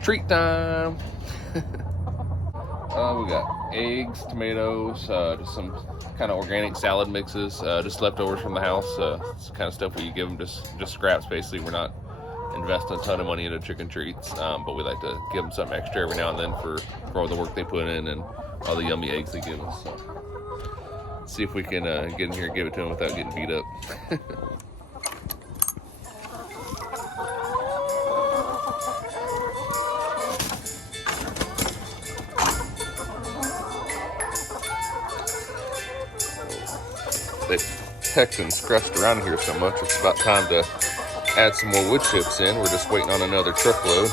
Treat time. We got eggs, tomatoes, just some kind of organic salad mixes, just leftovers from the house. It's the kind of stuff we give them, just scraps basically. We're not investing a ton of money into chicken treats, but we like to give them something extra every now and then for all the work they put in and all the yummy eggs they give us. So see if we can get in here and give it to them without getting beat up. They've pecked and scratched around here so much, it's about time to add some more wood chips in. We're just waiting on another truckload.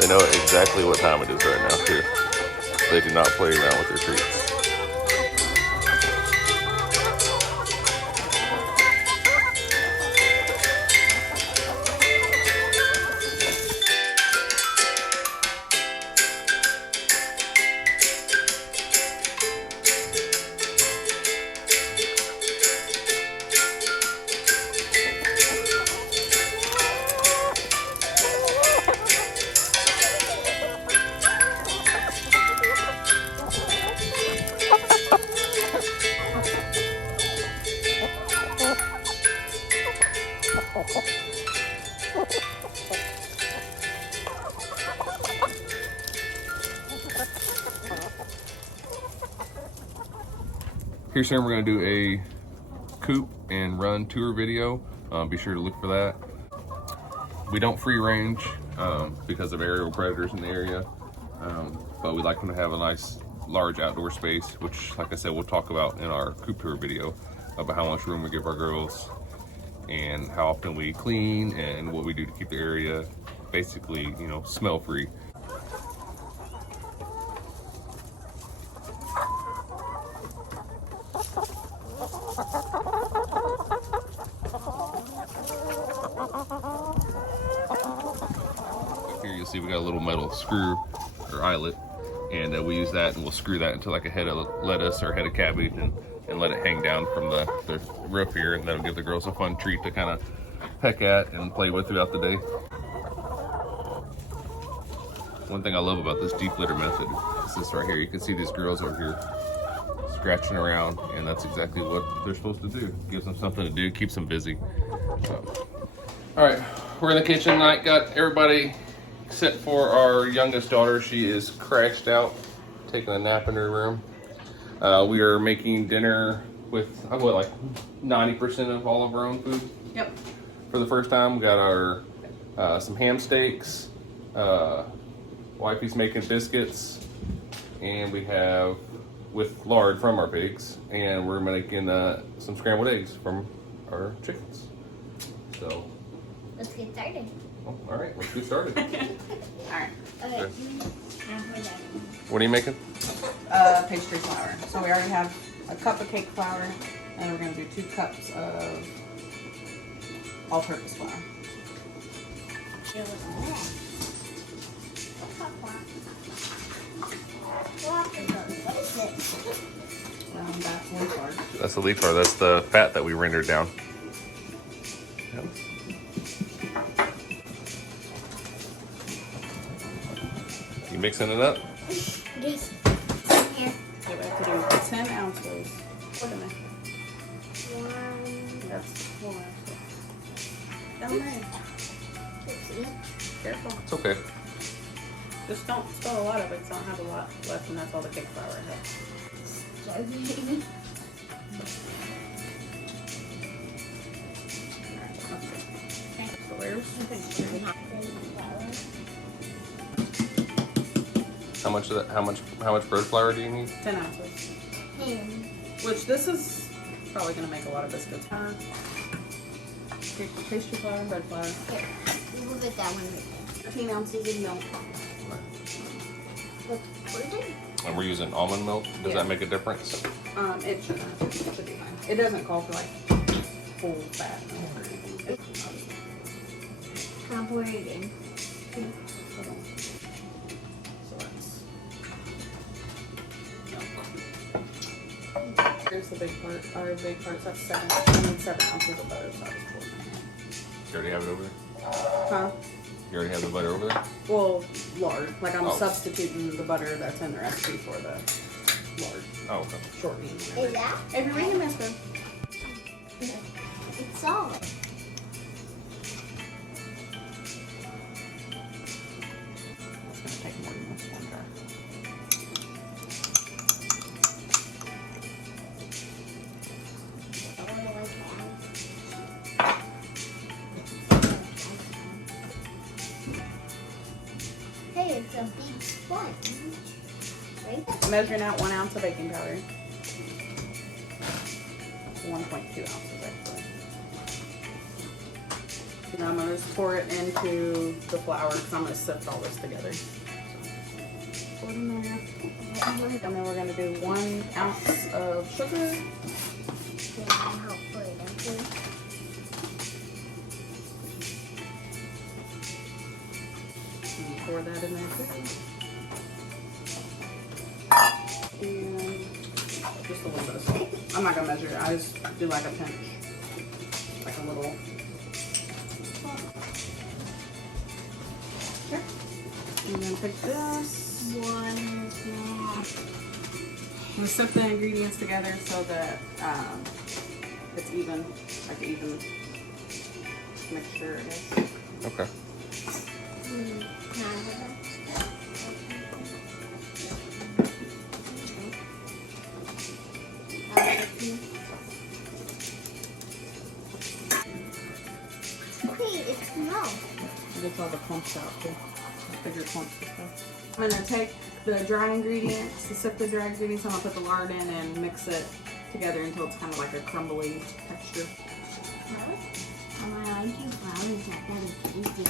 They know exactly what time it is right now, too. They do not play around with their treats. Here soon we're going to do a coop and run tour video. Be sure to look for that. We don't free range because of aerial predators in the area, but we like them to have a nice large outdoor space, which, like I said, we'll talk about in our coop tour video about how much room we give our girls and how often we clean and what we do to keep the area basically, you know, smell free. Here you'll see we got a little metal screw or eyelet, and we use that and we'll screw that into like a head of lettuce or head of cabbage and let it hang down from the roof here, and that'll give the girls a fun treat to kind of peck at and play with throughout the day. One thing I love about this deep litter method is this right here. You can see these girls over here scratching around, and that's exactly what they're supposed to do. Gives them something to do, keeps them busy. All right, we're in the kitchen tonight. Got everybody except for our youngest daughter. She is crashed out, taking a nap in her room. We are making dinner with, what, like 90% of all of our own food? Yep. For the first time, we got our some ham steaks. Wifey's making biscuits, and we have with lard from our pigs, and we're making some scrambled eggs from our chickens. So let's get started. Well, all right, let's get started. All right. Okay. What are you making? Pastry flour. So we already have a cup of cake flour, and we're going to do 2 cups of all-purpose flour. That's leaf lard. That's the leaf lard. That's the fat that we rendered down. Yep. You mixing it up? Yes. Here. So we have to do 10 ounces. Wait a minute. 1. That's 4. Don't worry. Oopsie. Careful. It's okay. Just don't spill a lot of it, because I don't have a lot left, and that's all the cake flour I have. Sorry. How much of that? How much bread flour do you need? 10 ounces. 10. Which this is probably going to make a lot of biscuits. Pastry flour and bread flour. Here, we'll get that one right there. 15 ounces of milk. Look, what is it? And we're using almond milk. Does Yeah. that make a difference? It shouldn't. It should be fine. It doesn't call for like full fat milk or anything. I'll pour it in. Hold on. So that's milk. is the big part. Our big part's that's 7. I need 7 ounces of butter, so I just poured my hand. You already have it over there? Huh? You already have the butter over there? Well, lard. Like I'm Oh. substituting the butter that's in the recipe for the lard. Oh, okay. Shortening. Is that? If you're reading this, then. It's solid. It's gonna take more than this one jar. Hey, it's a big sponge. Right? Measuring out 1 ounce of baking powder. 1.2 ounces actually. And I'm gonna just pour it into the flour because I'm gonna sift all this together. So, pour it in there. And then we're gonna do 1 ounce of sugar. Yeah, I'll help put it into. And pour that in there too. And just a little bit of salt. I'm not gonna measure it. I just do like a pinch, like a little. Okay. And then take this. 1 small. I'm gonna sift the ingredients together so that it's even, like even mixture. I guess. Okay. Can I have that? Okay, it smells. It gets all the clumps out too. The bigger clumps and stuff. I'm gonna take the dry ingredients, the sifted dry ingredients, I'm gonna put the lard in and mix it together until it's kind of like a crumbly texture. I like your flowers like that. It's easy.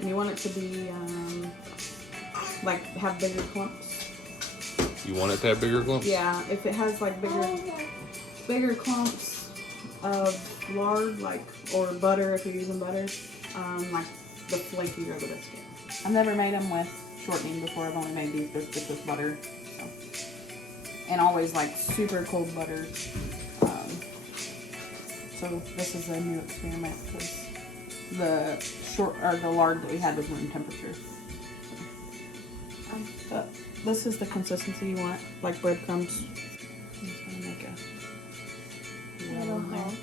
And you want it to be like have bigger clumps. You want it to have bigger clumps? Yeah, if it has like bigger clumps of lard, like or butter if you're using butter, like the flakier the biscuit. I've never made them with shortening before. I've only made these biscuits with butter, so. And always like super cold butter. So this is a new experiment because the lard that we had was room temperature. But this is the consistency you want, like breadcrumbs. I'm just gonna make a Little there. hole.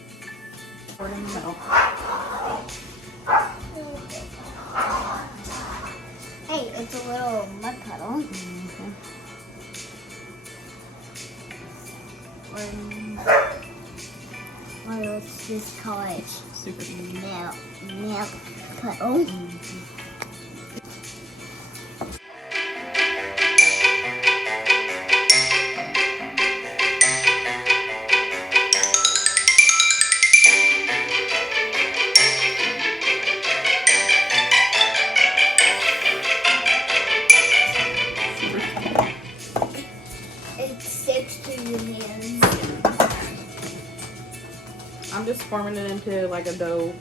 Pour it in the middle. Hey, it's a little mud puddle. Mhm. Or let's just call it Super easy. milk puddle. It sticks to your hands. I'm just forming it into like a dough,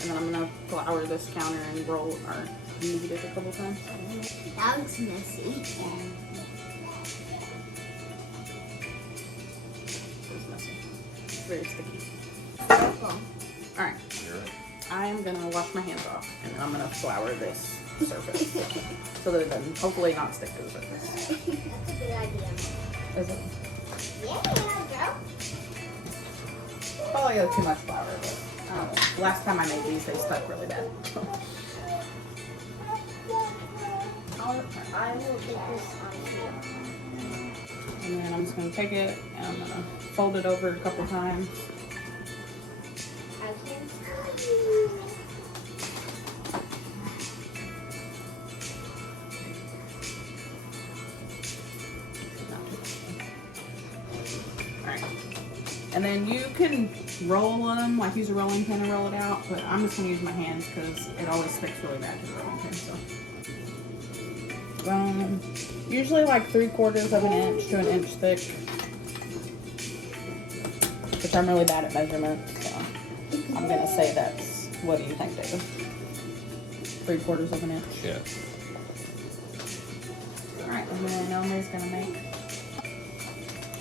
and then I'm gonna flour this counter and roll or knead it a couple times. That looks messy. It's messy. It's very sticky. Purple. All right, You're right. I am gonna wash my hands off, and then I'm gonna flour this surface so that it doesn't hopefully not stick to the surface. That's a good idea. Is it? Yeah, girl. Probably got too much flour, but I don't know. Last time I made these, they stuck really bad. I will take this on here. And then I'm just gonna take it and I'm gonna fold it over a couple times. I can. Alright. And then you can roll them, like use a rolling pin and roll it out, but I'm just gonna use my hands because it always sticks really bad to the rolling pin. So, usually like 3/4 of an inch to an inch thick, which I'm really bad at measurements. So I'm gonna say that's. What do you think, David? 3/4 of an inch. Yeah. All right, and then Elmer's gonna make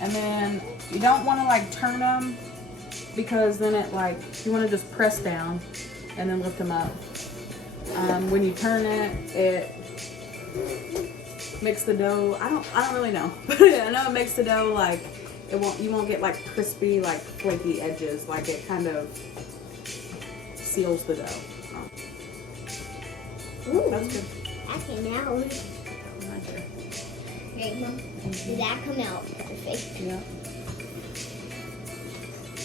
And then you don't want to like turn them because then it like, you want to just press down and then lift them up. When you turn it, it makes the dough, I don't really know, but I know it makes the dough like, you won't get like crispy, like flaky edges, like it kind of seals the dough. Ooh, That's good. that came out. Right there. Great, Mom. Did that come out perfect? Yeah.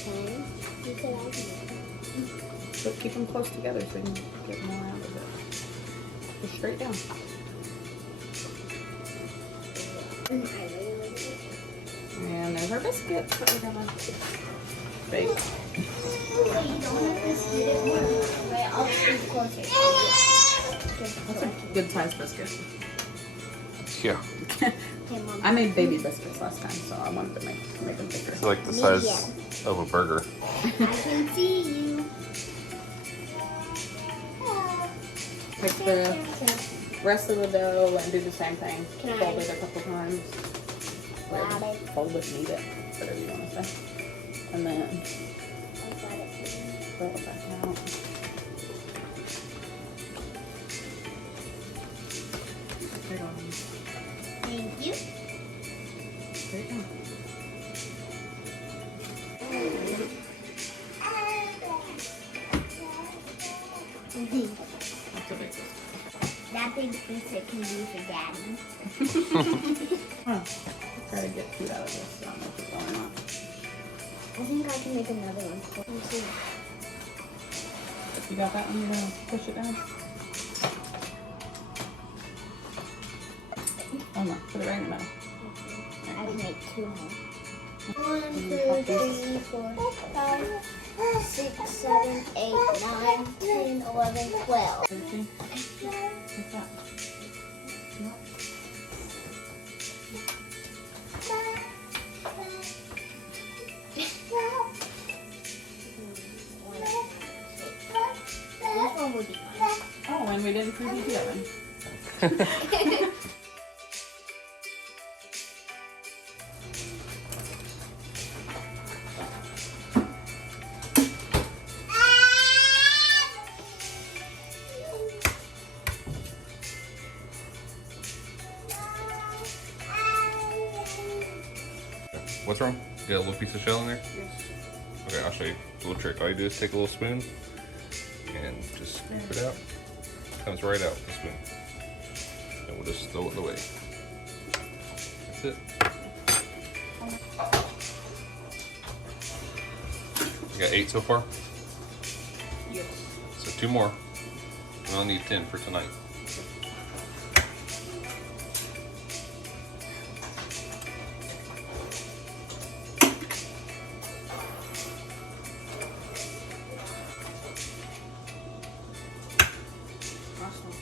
And you said I can. But keep them close together so you can get more out of it. Go straight down. And there's our biscuits that we're gonna bake. Wait, you don't have to split it more. Wait, I'll scoot closer. That's a good sized biscuit. Yeah. Okay, Mom. I made baby biscuits last time, so I wanted to make them bigger. It's like the size of a burger. I can see you. Take the rest of the dough and do the same thing. Can I- Fold it a couple times. Got it. Fold it, knead it, whatever you want to say. And then roll it back out. There you go. Thank you. There you go. That's a big biscuit. That big piece it can be for Daddy. Huh. Try to get food out of this. I don't know if it's going on. I think I can make another one. Let me see. If you got that one, you're gonna push it down. Oh no, put it right in the middle. I can make two more. 1, 2, 3, 4, 5, 6, 7, 8, 9, 10, 11, 12. 13. Like that. No. This one would be fun. Oh, and we didn't preheat the oven. What's wrong? You got a little piece of shell in there? Yes. Okay, I'll show you. It's a little trick. All you do is take a little spoon and just scoop it out. Comes right out with the spoon. And we'll just throw it away. That's it. You got 8 so far? Yes. So 2 more. We only need 10 for tonight. Awesome.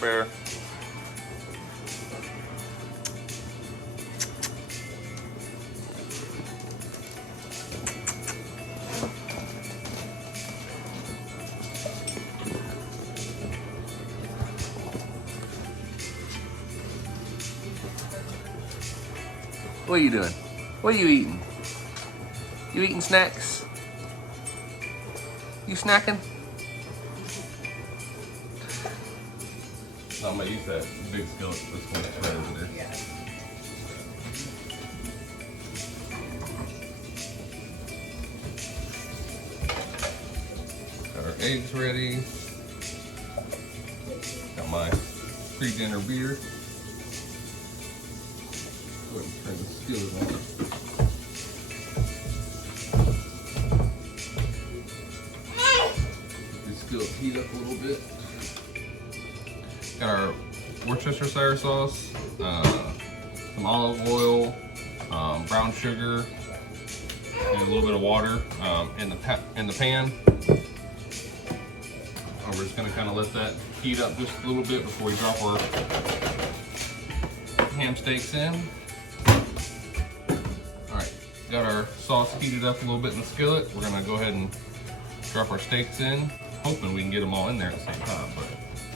Bear. What are you doing? What are you eating? You eating snacks? You snacking? I'm gonna use that big skillet that's going to right over there. Yeah. Got our eggs ready. Got my pre-dinner beer. Go ahead and turn the skillet on. Let the skillet heat up a little bit. Got our Worcestershire sauce, some olive oil, brown sugar, and a little bit of water in the pan. And we're just gonna kind of let that heat up just a little bit before we drop our ham steaks in. All right, got our sauce heated up a little bit in the skillet. We're gonna go ahead and drop our steaks in, hoping we can get them all in there at the same time, but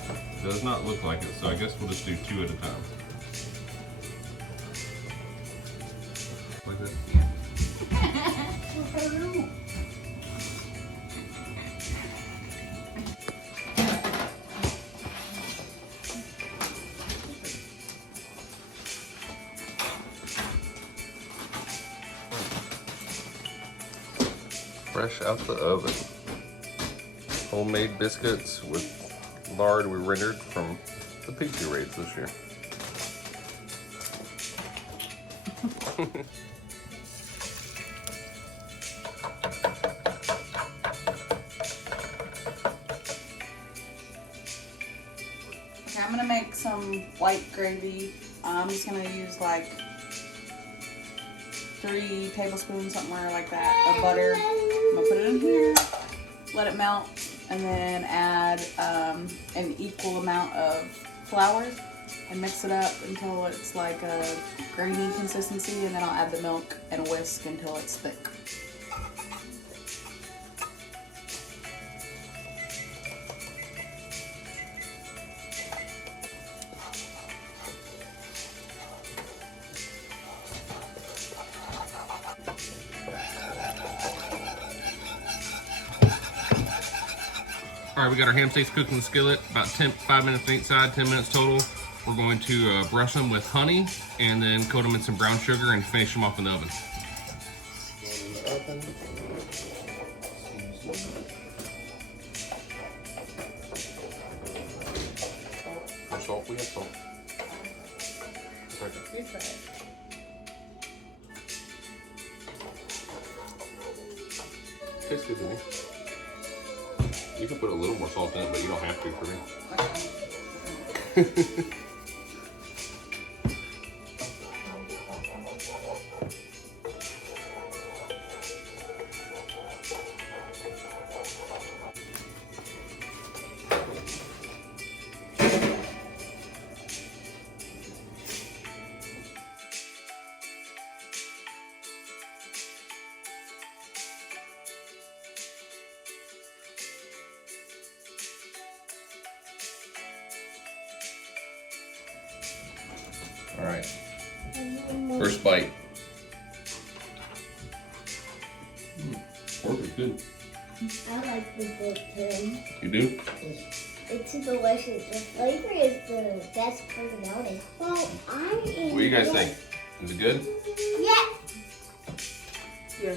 it does not look like it, so I guess we'll just do 2 at a time. Like that? Fresh out the oven. Homemade biscuits with lard we rendered from the picture raids this year. Okay, I'm gonna make some white gravy. I'm just gonna use like 3 tablespoons, somewhere like that, of butter. I'm gonna put it in here, let it melt, and then add an equal amount of flour and mix it up until it's like a grainy consistency, and then I'll add the milk and a whisk until it's thick. All right, we got our ham steaks cooked in the skillet, about 5 minutes on each side, 10 minutes total. We're going to brush them with honey and then coat them in some brown sugar and finish them off in the oven. Salt, we have salt. You try it. Tastes good to me. You can put a little more salt in it, but you don't have to for me. All right, first bite. Pork is good. I like the book too. You do? It's delicious. The flavor is the best part about it. Well, What do you guys think? Is it good? Yeah. Yeah.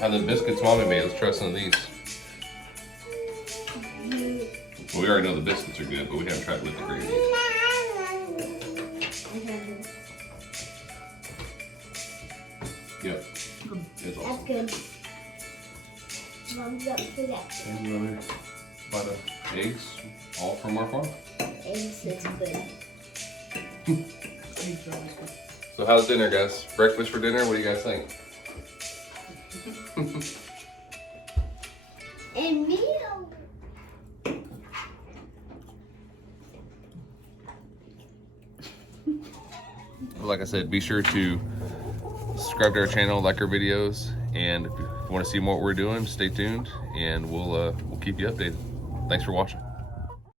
How the biscuits mommy made? Let's try some of these. Well, we already know the biscuits are good, but we haven't tried with the gravy yet. Yep. It's That's awesome. good. Mom's up for that. And another bite of eggs, all from our farm. It's good. So how's dinner, guys? Breakfast for dinner? What do you guys think? And meal. Like I said, be sure to subscribe to our channel, like our videos, and if you want to see more what we're doing, stay tuned, and we'll keep you updated. Thanks for watching.